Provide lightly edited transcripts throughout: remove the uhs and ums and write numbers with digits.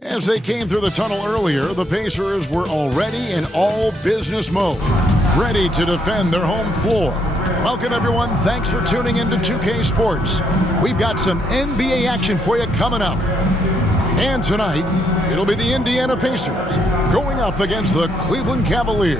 As they came through the tunnel earlier, the Pacers were already in all business mode, ready to defend their home floor. Welcome, everyone. Thanks for tuning in to 2K Sports. We've got some NBA action for you coming up. And tonight, it'll be the Indiana Pacers going up against the Cleveland Cavaliers.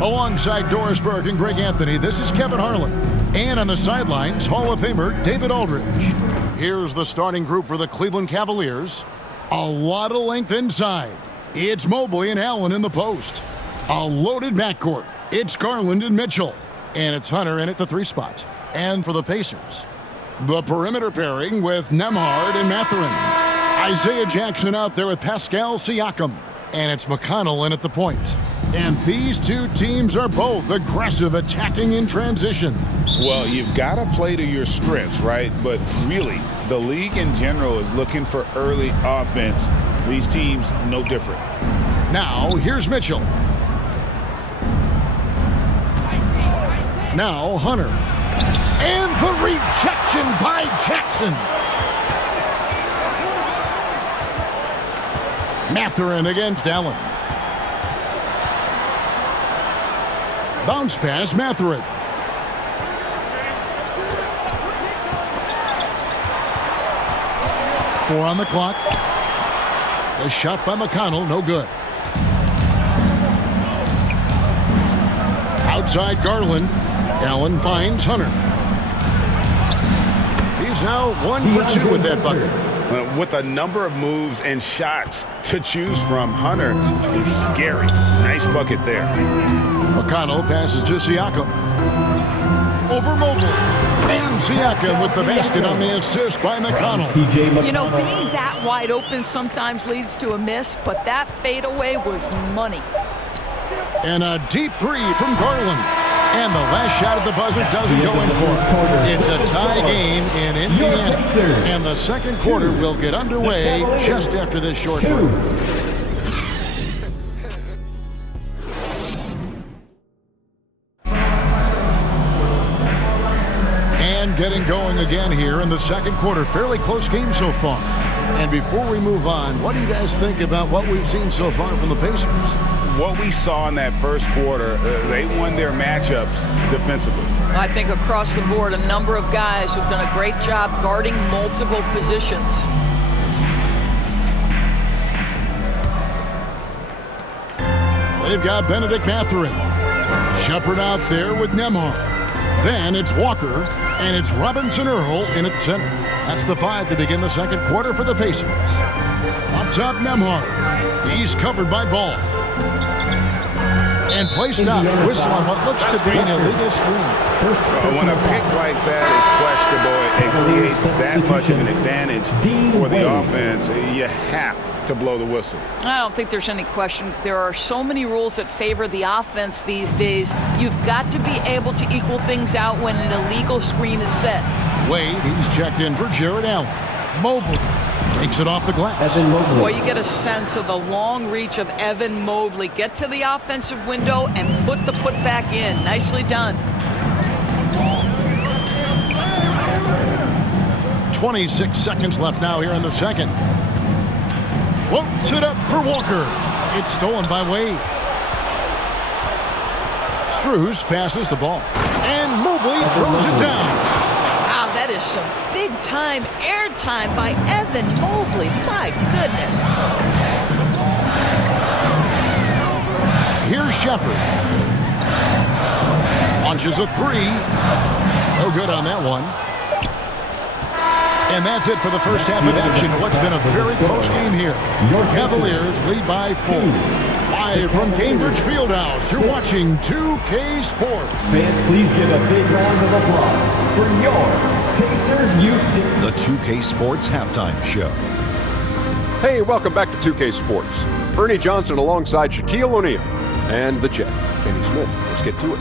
Alongside Doris Burke and Greg Anthony, this is Kevin Harlan. And on the sidelines, Hall of Famer David Aldridge. Here's the starting group for the Cleveland Cavaliers. A lot of length inside. It's Mobley and Allen in the post. A loaded backcourt. It's Garland and Mitchell. And it's Hunter in at the 3 spot. And for the Pacers, the perimeter pairing with Nembhard and Mathurin. Isaiah Jackson out there with Pascal Siakam. And it's McConnell in at the point. And these two teams are both aggressive, attacking in transition. Well, you've got to play to your strengths, right? But really, the league in general is looking for early offense. These teams, no different. Now, here's Mitchell. Now, Hunter. And the rejection by Jackson. Mathurin against Allen. Bounce pass, Mathurin. Four on the clock. The shot by McConnell, no good. Outside Garland. Allen finds Hunter. He's now 1 for 2 with that bucket. With a number of moves and shots to choose from, Hunter is scary. Nice bucket there. McConnell passes to Siakam. Over Mobley. And Siakam with the basket on the assist by McConnell. You know, being that wide open sometimes leads to a miss, but that fadeaway was money. And a deep 3 from Garland. And the last shot at the buzzer doesn't go in for it. It's a tie game in Indiana. And the second quarter will get underway just after this short break. And getting going again here in the second quarter. Fairly close game so far. And before we move on, what do you guys think about what we've seen so far from the Pacers? What we saw in that first quarter, they won their matchups defensively. I think across the board, a number of guys who've done a great job guarding multiple positions. They've got Benedict Mathurin. Shepard out there with Nembhard. Then it's Walker, and it's Robinson Earl in at center. That's the 5 to begin the second quarter for the Pacers. Up top, Nembhard. He's covered by Ball. And play stops. Whistle on what looks to be an illegal screen. When a pick like that is questionable, it creates that much of an advantage for the offense. You have to blow the whistle. I don't think there's any question. There are so many rules that favor the offense these days. You've got to be able to equal things out when an illegal screen is set. Wade, he's checked in for Jared Allen. Mobley takes it off the glass. Boy, you get a sense of the long reach of Evan Mobley. Get to the offensive window and put the putback in. Nicely done. 26 seconds left now here in the second. Floats it up for Walker. It's stolen by Wade. Strus passes the ball. And Mobley throws it down. Wow, that is some big-time airtime by Evan Mobley. My goodness. Here's Shepard. Launches a 3. No good on that one. And that's it for the first half of action. What's been a very close game here. Cavaliers lead by 4. Live from Gainbridge Fieldhouse, you're watching 2K Sports. Fans, please give a big round of applause for your Pacers Youth Team. The 2K Sports Halftime Show. Hey, welcome back to 2K Sports. Ernie Johnson alongside Shaquille O'Neal and the Jet, Kenny Smith. Let's get to it.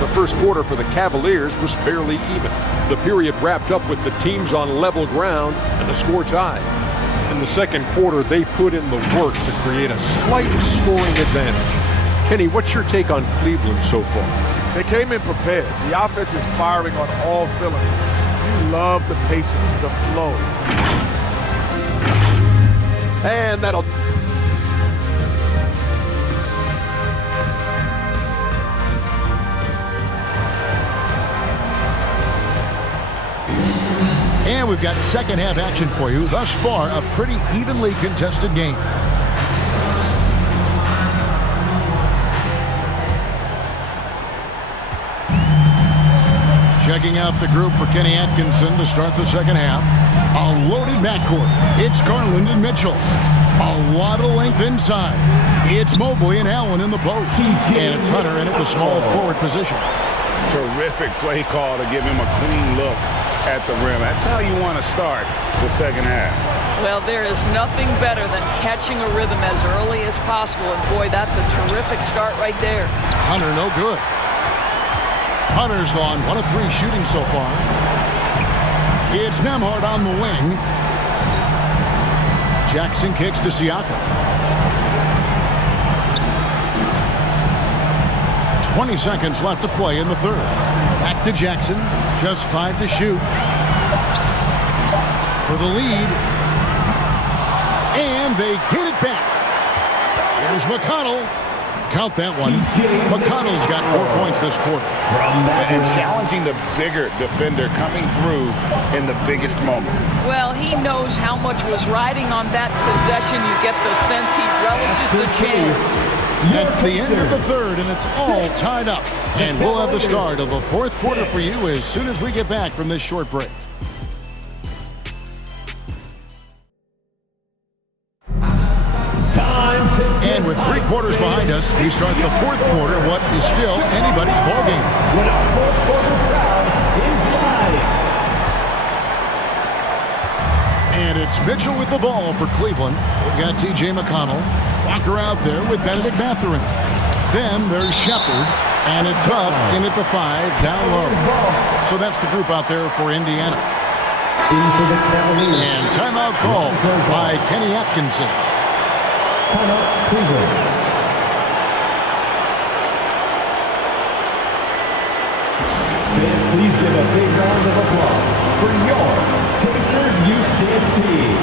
The first quarter for the Cavaliers was fairly even. The period wrapped up with the teams on level ground and the score tied. In the second quarter, they put in the work to create a slight scoring advantage. Kenny, what's your take on Cleveland so far? They came in prepared. The offense is firing on all cylinders. You love the patience, the flow. And that'll... And we've got second half action for you. Thus far, a pretty evenly contested game. Checking out the group for Kenny Atkinson to start the second half. A loaded backcourt. It's Garland and Mitchell. A lot of length inside. It's Mobley and Allen in the post. And it's Hunter in at the small forward position. Terrific play call to give him a clean look at the rim. That's how you want to start the second half. Well, there is nothing better than catching a rhythm as early as possible. And boy, that's a terrific start right there. Hunter no good. Hunter's gone 1 of 3 shooting so far. It's Nembhard on the wing. Jackson kicks to Siakam. 20 seconds left to play in the third. Back to Jackson. Just 5 to shoot. For the lead. And they get it back. Here's McConnell. Count that one. McConnell's got 4 points this quarter. And challenging the bigger defender coming through in the biggest moment. Well, he knows how much was riding on that possession. You get the sense he relishes the chance. That's the end of the third, and it's all tied up. And we'll have the start of the fourth quarter for you as soon as we get back from this short break. And with 3 quarters behind us, we start the fourth quarter, what is still anybody's ballgame. When our fourth quarter crowd is live. And it's Mitchell with the ball for Cleveland. We've got T.J. McConnell. Walker out there with Benedict Mathurin. Then there's Shepard, and it's Huff in at the 5, down low. So that's the group out there for Indiana. And timeout called by Kenny Atkinson. Timeout, Cleveland. Fans, please give a big round of applause for your Pacers Youth Dance Team.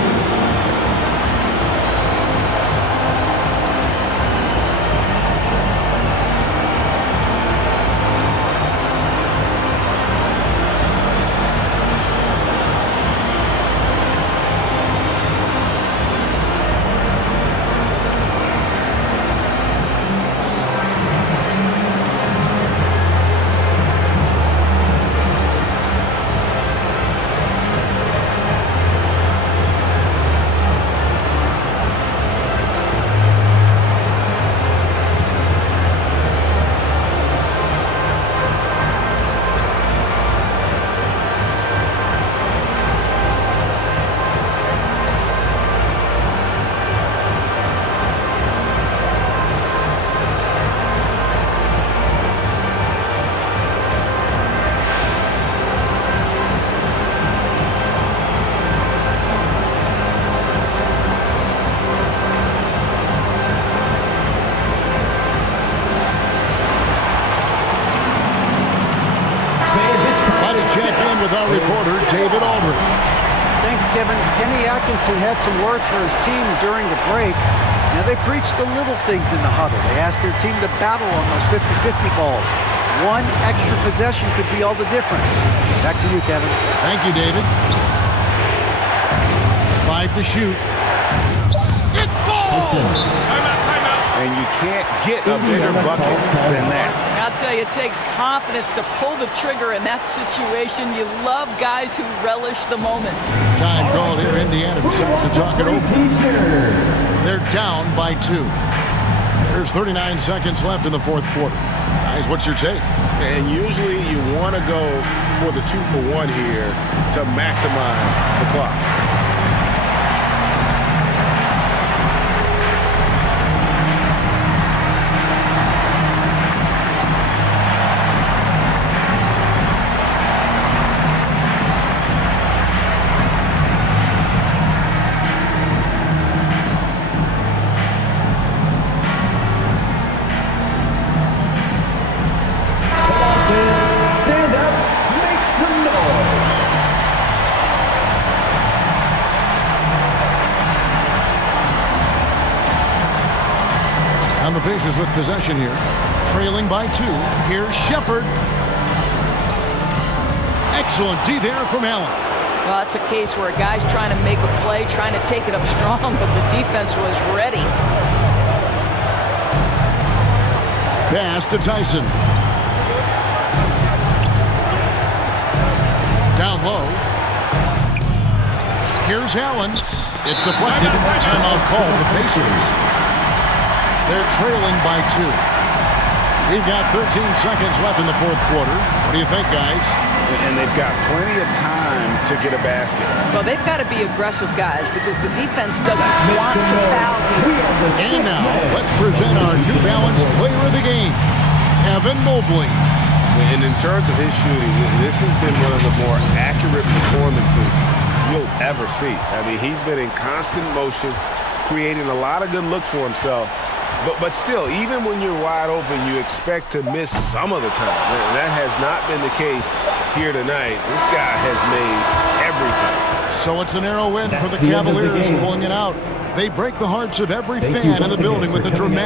Kenny Atkinson had some words for his team during the break. Now, they preached the little things in the huddle. They asked their team to battle on those 50-50 balls. One extra possession could be all the difference. Back to you, Kevin. Thank you, David. 5 to shoot. It falls! Timeout. And you can't get a bigger bucket than that. I'll tell you, it takes confidence to pull the trigger in that situation. You love guys who relish the moment. Time called here. Indiana decides to talk it over. They're down by 2. There's 39 seconds left in the fourth quarter. Guys, what's your take? And usually you want to go for the 2-for-1 here to maximize the clock. And the Pacers with possession here. Trailing by 2. Here's Shepard. Excellent D there from Allen. Well, that's a case where a guy's trying to make a play, trying to take it up strong, but the defense was ready. Pass to Tyson. Down low. Here's Allen. It's deflected. Timeout called the Pacers. They're trailing by 2. We've got 13 seconds left in the fourth quarter. What do you think, guys? And they've got plenty of time to get a basket. Well, they've got to be aggressive, guys, because the defense doesn't want to foul here. And now, let's present our New Balance player of the game, Evan Mobley. And in terms of his shooting, this has been one of the more accurate performances you'll ever see. I mean, he's been in constant motion, creating a lot of good looks for himself. But still, even when you're wide open, you expect to miss some of the time. And that has not been the case here tonight. This guy has made everything. So it's a narrow win for the Cavaliers, pulling it out. They break the hearts of every fan in the building with a dramatic